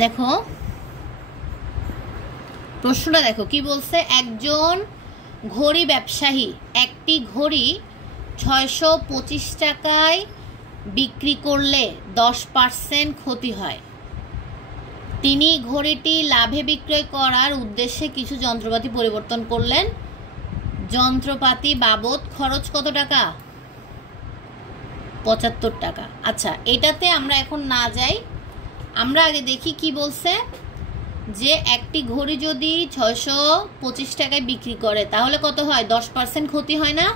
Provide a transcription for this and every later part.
দেখো প্রশ্নটা দেখো কি বলছে। একজন ঘড়ি ব্যবসায়ী একটি ঘড়ি 625 টাকায় বিক্রি করলে 10% ক্ষতি হয়। তিনি ঘড়িটি লাভে বিক্রয় করার উদ্দেশ্যে কিছু যন্ত্রপাতি পরিবর্তন করলেন। যন্ত্রপাতি বাবদ খরচ কত টাকা? 75 টাকা। আচ্ছা, এটাতে আমরা এখন না যাই, আমরা আগে দেখি কি বলছে। যে একটি ঘড়ি যদি 625 টাকায় বিক্রি করে তাহলে কত হয়? 10% ক্ষতি হয় না?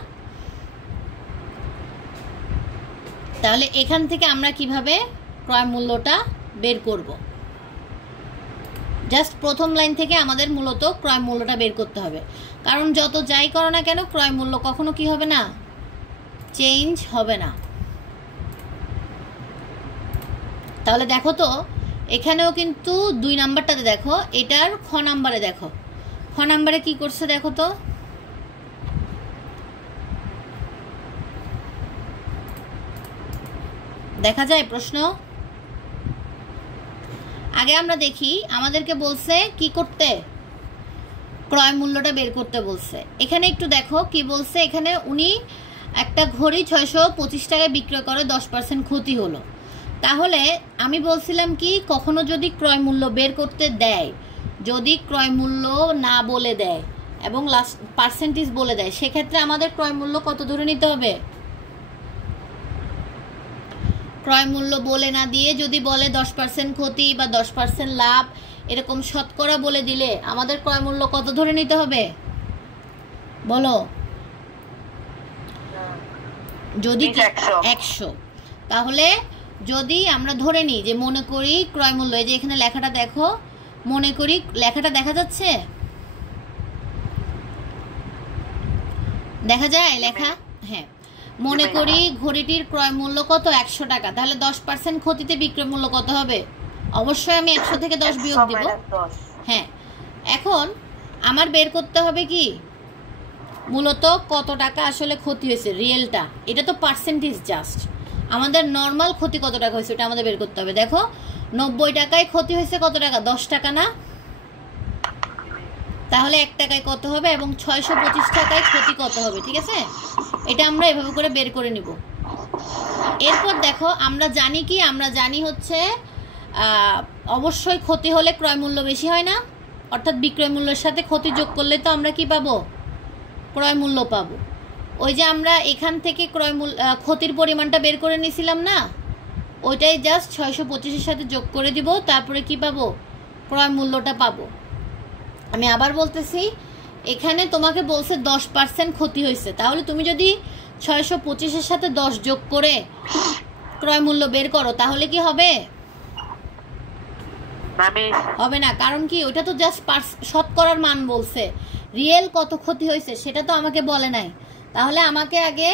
তাহলে এখান থেকে আমরা কিভাবে ক্রয় মূল্যটা বের করব? জাস্ট প্রথম লাইন থেকে আমাদের মূলত ক্রয় মূল্যটা বের করতে হবে, কারণ যত যাই করো না কেন ক্রয় মূল্য কখনো কি হবে না? চেঞ্জ হবে না। তাহলে দেখো তো এখানেও কিন্তু 2 নাম্বারটাতে দেখো, এটার খ নাম্বারে দেখো, খ নাম্বারে কি করছে দেখো তো। দেখা যায় প্রশ্ন? আগে আমরা দেখি, আমাদেরকে বলছে কি করতে? ক্রয় মূল্যটা বের করতে বলছে। এখানে একটু দেখো কি বলছে। এখানে উনি একটা ঘড়ি 625 টাকায় বিক্রয় করে 10% ক্ষতি হলো। তাহলে আমি বলছিলাম কি, কখনো যদি ক্রয় মূল্য বের করতে দেয়, যদি ক্রয় মূল্য না বলে দেয় এবং লাস্ট পার্সেন্টেজ বলে দেয়, সেক্ষেত্রে আমাদের ক্রয় মূল্য কত ধরে নিতে হবে? ক্রয় মূল্য বলে না দিয়ে যদি বলে 10% ক্ষতি বা 10% লাভ, এরকম শতকরা বলে দিলে আমাদের ক্রয় মূল্য কত ধরে নিতে হবে বলো? যদি 100, তাহলে যদি আমরা ধরে নিই যে মনে করি ক্রয় মূল্য, এই যে এখানে লেখাটা দেখো, মনে করি লেখাটা দেখা যাচ্ছে, দেখা যায় লেখা? হ্যাঁ, মনে করি ঘড়িটির ক্রয় মূল্য কত? 100 টাকা। তাহলে 10% ক্ষতিতে বিক্রয় মূল্য কত হবে? অবশ্যই আমি 100 থেকে 10 বিয়োগ দিব। হ্যাঁ, এখন আমার বের করতে হবে কি মূলত কত টাকা আসলে ক্ষতি হয়েছে, রিয়েলটা। এটা তো পার্সেন্টেজ জাস্ট, আমাদের নর্মাল ক্ষতি কত টাকা হয়েছে ওটা আমাদের বের করতে হবে। দেখো 90 টাকায় ক্ষতি হয়েছে কত টাকা? 10 টাকা না? তাহলে 1 টাকায় কত হবে এবং 625 টাকায় ক্ষতি কত হবে? ঠিক আছে, এটা আমরা এভাবে করে বের করে নিব। এরপর দেখো আমরা জানি কি, আমরা জানি হচ্ছে অবশ্যই ক্ষতি হলে ক্রয় মূল্য বেশি হয় না, অর্থাৎ বিক্রয় মূল্যের সাথে ক্ষতি যোগ করলে তো আমরা কি পাবো? ক্রয় মূল্য পাবো। ওই যে আমরা এখান থেকে ক্রয় মূল্য ক্ষতির পরিমাণটা বের করে নিয়েছিলাম না, ওইটাই জাস্ট 625-এর সাথে যোগ করে দিব, তারপরে কি পাবো? ক্রয় মূল্যটা পাবো। আমি আবার বলতেছি, এখানে তোমাকে বলছে 10% ক্ষতি হয়েছে, তাহলে তুমি যদি 625-এর সাথে 10 যোগ করে ক্রয় মূল্য বের করো তাহলে কি হবে? হবে না। কারণ কি, ওইটা তো জাস্ট শতকরার মান বলছে, রিয়েল কত ক্ষতি হয়েছে সেটা তো আমাকে বলে নাই। তাহলে আমাকে আগে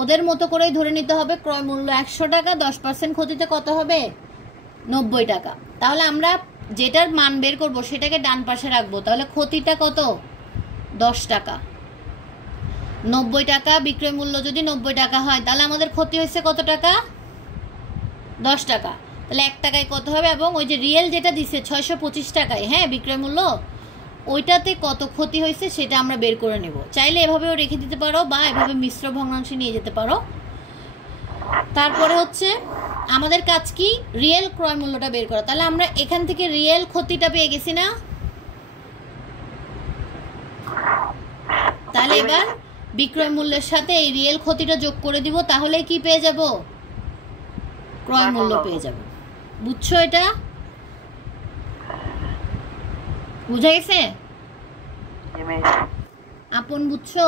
ওদের মতো করেই ধরে নিতে হবে ক্রয় মূল্য 100 টাকা, 10% ক্ষতিতে কত হবে? 90 টাকা। তাহলে আমরা যেটার মান বের করব সেটাকে ডান পাশে রাখবো। তাহলে ক্ষতিটা কত? 10 টাকা। 90 টাকা বিক্রয় মূল্য যদি 90 টাকা হয়, তাহলে আমাদের ক্ষতি হয়েছে কত টাকা? 10 টাকা। তাহলে 1 টাকায় কত হবে? এবং ওই যে রিয়েল যেটা দিছে 625 টাকায়, হ্যাঁ বিক্রয় মূল্য, ওইটাতে কত ক্ষতি হয়েছে সেটা আমরা বের করে নেব। চাইলে এভাবেও রেখে দিতে পারো বা এভাবে মিশ্র ভগ্নাংশে নিয়ে যেতে পারো। তারপরে হচ্ছে আমাদের কাজ কি? রিয়েল ক্রয় মূল্যটা বের করা। তাহলে আমরা এখান থেকে রিয়েল ক্ষতিটা পেয়ে গেছি না? তাহলে এবার বিক্রয় মূল্যের সাথে এই রিয়েল ক্ষতিটা যোগ করে দিব, তাহলে কি পেয়ে যাব? ক্রয় মূল্য পেয়ে যাব। বুঝছো এটা? বুঝা গেছে? আপন বুঝছো?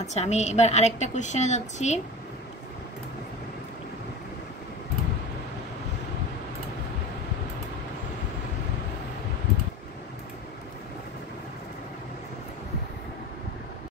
আচ্ছা, আমি এবার আরেকটা কোশ্চেনে যাচ্ছি।